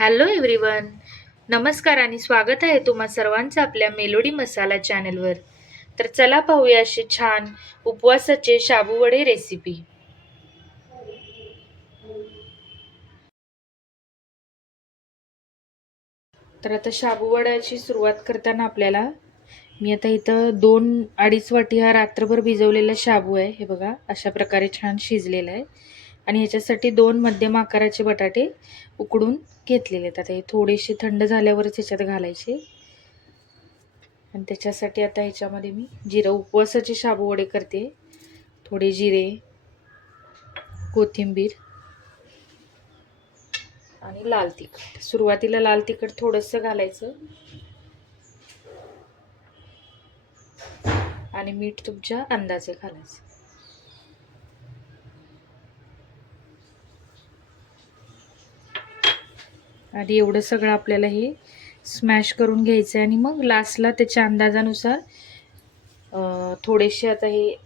Hello everyone. नमस्कार आणि स्वागत आहे तुम्हा सर्वांचं आपल्या मेलोडी मसाला चॅनलवर. तर चला पाहूया अशी छान उपवासाचे शाबू वडे रेसिपी. तर आता शाबू वड्याची सुरुवात करताना आपल्याला मी आता इथं 2-2.5 वाटी हा रात्रभर भिजवलेला शाबू आहे. हे बघा अशा प्रकारे छान शिजलेला आहे. आणि ह्याच्यासाठी 2 मध्यम आकाराचे बटाटे उकडून घेतलेले आहेत. आता हे थोडेसे थंड झाल्यावरच ह्याच्यात घालायचे. आणि त्याच्यासाठी आता ह्याच्यामध्ये मी जिरं, उपवासाचे शाबू वडे करते. थोडे जिरे, कोथिंबीर आणि लाल तिखट. सुरुवातीला लाल तिखट थोडंसं घालायचं आणि मीठ तुमच्या अंदाजे घालायचं. आधी एवढं सगळं आपल्याला हे स्मॅश करून घ्यायचं आहे आणि मग लास्टला त्याच्या अंदाजानुसार थोडेसे आता हे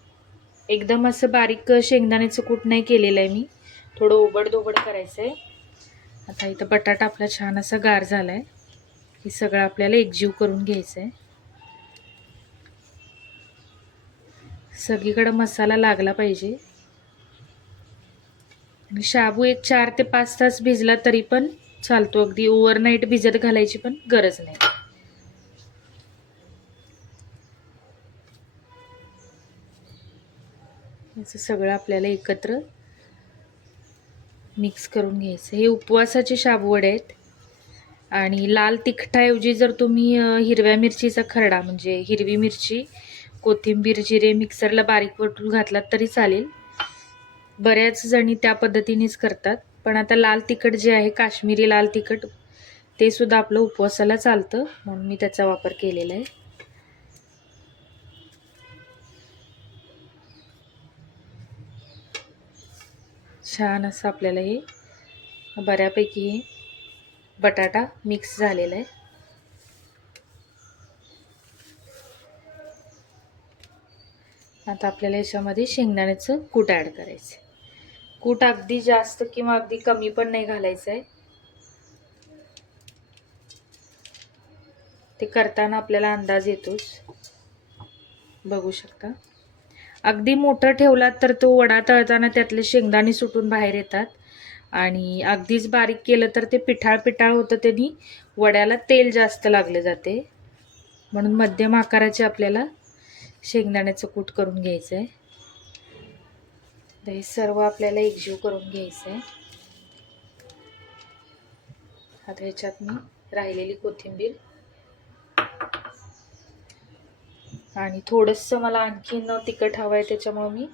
एकदम असं बारीक शेंगदाण्याचं कूट नाही केलेलं आहे मी, थोडं ओबडधोबड करायचं आहे. आता इथं बटाटा आपला छान असा गार झाला आहे. हे सगळं आपल्याला एकजीव करून घ्यायचं आहे. सगळीकडे मसाला लागला पाहिजे. आणि शाबू एक 4 ते 5 तास भिजला तरी पण चालतो. अगदी ओव्हरनाईट भिजत घालायची पण गरज नाही. असं सगळं आपल्याला एकत्र मिक्स करून घ्यायचं. हे उपवासाचे शाबू वडे आहेत. आणि लाल तिखटाऐवजी जर तुम्ही हिरव्या मिरचीचा खरडा म्हणजे हिरवी मिरची, कोथिंबीर, जिरे मिक्सरला बारीक वाटून घातलात तरी चालेल. बऱ्याच जणी त्या पद्धतीनेच करतात. पण आता लाल तिखट जे आहे, काश्मीरी लाल तिखट, ते सुद्धा आपलं उपवासाला चालतं, म्हणून मी त्याचा वापर केलेला आहे. छान असं आपल्याला हे बऱ्यापैकी हे बटाटा मिक्स झालेला आहे. आता आपल्याला याच्यामध्ये शेंगदाण्याचं कूट ॲड करायचं. कूट अगदी जास्त किंवा अगदी कमी पण नाही घालायचं आहे. ते करताना आपल्याला अंदाज येतोच, बघू शकता. अगदी मोठं ठेवलात तर तो वडा तळताना त्यातले शेंगदाणे सुटून बाहेर येतात. आणि अगदीच बारीक केलं तर ते पिठाळ पिठाळ होतं, त्यांनी वड्याला तेल जास्त लागले जाते. म्हणून मध्यम आकाराचे आपल्याला शेंगदाण्याचं कूट करून घ्यायचं आहे. हे सर्व आपल्याला एकजीव करून घ्यायचं आहे. आता ह्याच्यात मी राहिलेली कोथिंबीर आणि थोडंसं मला आणखीन तिखट हवं आहे, त्याच्यामुळे मी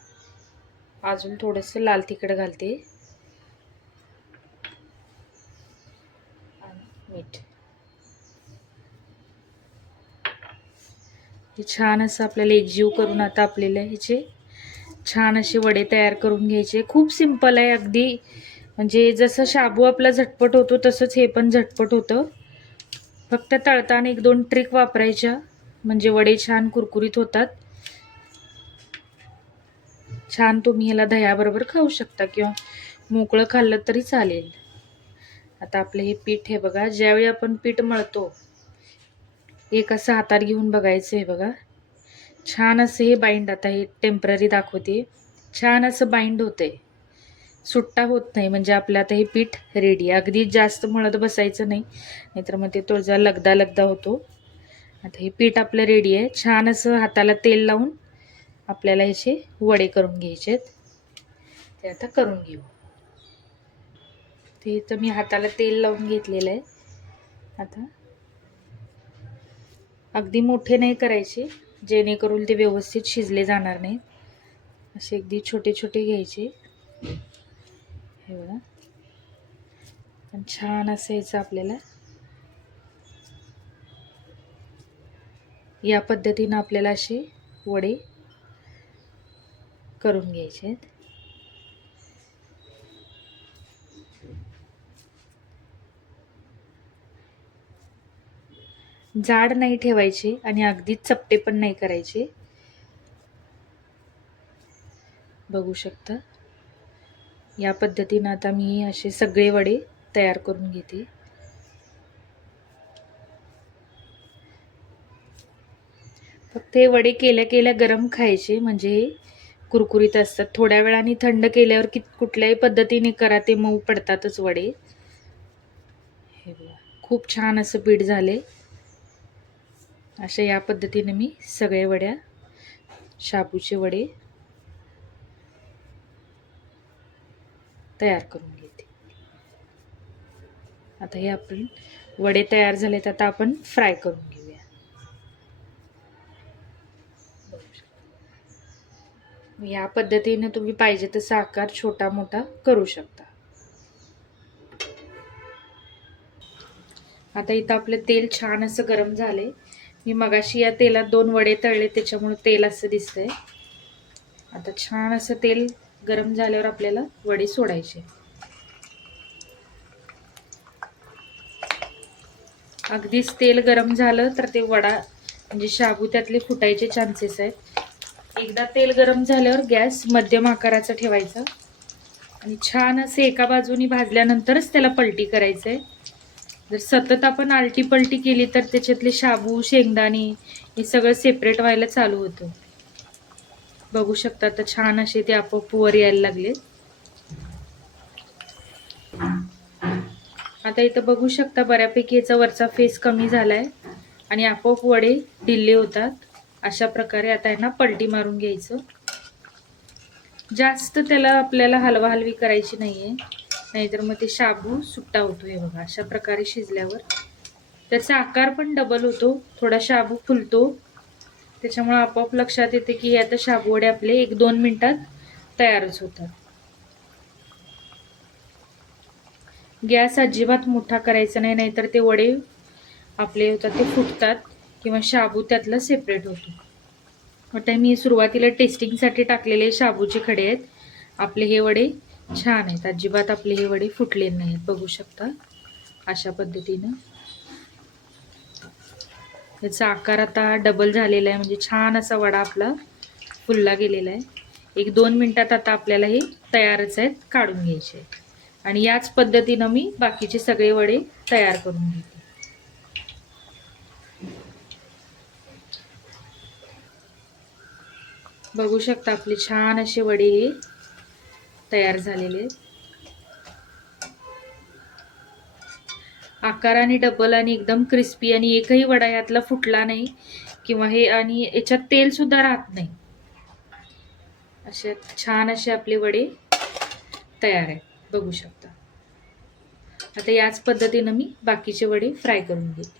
अजून थोडंसं लाल तिखट घालते आणि मीठ. हे छान असं आपल्याला एकजीव करून आता आपल्याला ह्याचे छान असे वडे तयार करून घ्यायचे. खूप सिंपल आहे अगदी. म्हणजे जसं शाबू आपला झटपट होतो तसंच हे पण झटपट होतं. फक्त तळताना 1-2 ट्रिक वापरायच्या म्हणजे वडे छान कुरकुरीत होतात. छान तुम्ही ह्याला दह्याबरोबर खाऊ शकता किंवा मोकळं खाल्लं तरी चालेल. आता आपलं हे पीठ हे बघा, ज्यावेळी आपण पीठ मळतो एक असं हातात घेऊन बघायचं. हे बघा छान असं हे बाइंड, आता हे टेम्पररी दाखवते, छान असं बाइंड होतंय, सुट्टा होत नाही. म्हणजे आपलं आता हे पीठ रेडी. अगदी जास्त मळत बसायचं नाही, नाहीतर मग ते थोडा लगदा लगदा होतो. आता हे पीठ आपलं रेडी आहे. छान असं हाताला तेल लावून आपल्याला ह्याचे वडे करून घ्यायचे आहेत. ते आता करून घेऊ. ते तर मी हाताला तेल लावून घेतलेलं आहे. आता अगदी मोठे नाही करायचे, जेणेकरून ते व्यवस्थित शिजले जाणार नाहीत. असे अगदी छोटे छोटे घ्यायचे. हे बघा, आणि छान असं यायचं आपल्याला या पद्धतीनं आपल्याला असे वडे करून घ्यायचे आहेत. जाड नाही ठेवायचे आणि अगदी चपटे पण नाही करायचे. बघू शकता या पद्धतीनं आता मी असे सगळे वडे तयार करून घेते. फक्त हे वडे केल्या केल्या गरम खायचे, म्हणजे हे कुरकुरीत असतात. थोड्या वेळाने थंड केल्यावर कुठल्याही पद्धतीने करा ते मऊ पडतातच वडे. हे बघा, खूप छान असं पीठ झाले. अशा या पद्धतीने मी सगळे वड्या, शाबूचे वडे तयार करून घेते. आता हे आपण वडे तयार झालेत, आता आपण फ्राय करून घेऊया. या पद्धतीने तुम्ही पाहिजे तसा आकार छोटा मोठा करू शकता. आता इथं आपलं तेल छान असं गरम झाले. मी मगाशी या तेलात 2 वडे तळले, त्याच्यामुळे तेल असं दिसतंय. आता छान असं तेल गरम झाल्यावर आपल्याला वडे सोडायचे. अगदीच तेल गरम झालं तर ते वडा म्हणजे शाबू त्यातले फुटायचे चान्सेस आहेत. एकदा तेल गरम झाल्यावर गॅस मध्यम आकाराचा ठेवायचा आणि छान असे एका बाजूनी भाजल्यानंतरच त्याला पलटी करायचंय. जर सतत आपण आलटी पलटी केली तर त्याच्यातले शाबू, शेंगदाणे हे सगळं सेपरेट व्हायला चालू होतं. बघू शकता तर छान असे ते आपोआप वर यायला लागले. आता इथं बघू शकता बऱ्यापैकी याचा वरचा फेस कमी झालाय आणि आपोआप वडे ढिल्ले होतात. अशा प्रकारे आता यांना पलटी मारून घ्यायचं. जास्त त्याला आपल्याला हलवाहलवी करायची नाहीये, नाहीतर मग ते शाबू सुट्टा होतो. हे बघा, अशा प्रकारे शिजल्यावर त्याचा आकार पण डबल होतो, थोडा शाबू फुलतो. त्याच्यामुळे आपोआप लक्षात येते की आता शाबू वडे आपले 1-2 मिनिटात तयारच होतात. गॅस अजिबात मोठा करायचा नाही, नाहीतर ते वडे आपले होतात ते फुटतात किंवा शाबू त्यातला सेपरेट होतो. आता मी सुरुवातीला टेस्टिंगसाठी टाकलेले शाबूचे खडे आहेत. आपले हे वडे छान आहेत, अजिबात आपले हे वडे फुटले नाहीत. बघू शकता अशा पद्धतीनं याचा आकार आता डबल झालेला आहे, म्हणजे छान असा वडा आपला फुलला गेलेला आहे. 1-2 मिनिटात आता आपल्याला हे तयारच आहेत, काढून घ्यायचे. आणि याच पद्धतीनं मी बाकीचे सगळे वडे तयार करून घेते. बघू शकता आपले छान असे वडे तयार झालेले. आकाराने डबल आणि एकदम क्रिस्पी, आणि एकही वडा यातला फुटला नाही किंवा हे, आणि याच्यात तेल सुद्धा राहत नाही. असे छान असे आपले वडे तयार आहेत, बघू शकता. आता याच पद्धतीनं मी बाकीचे वडे फ्राय करून घेते.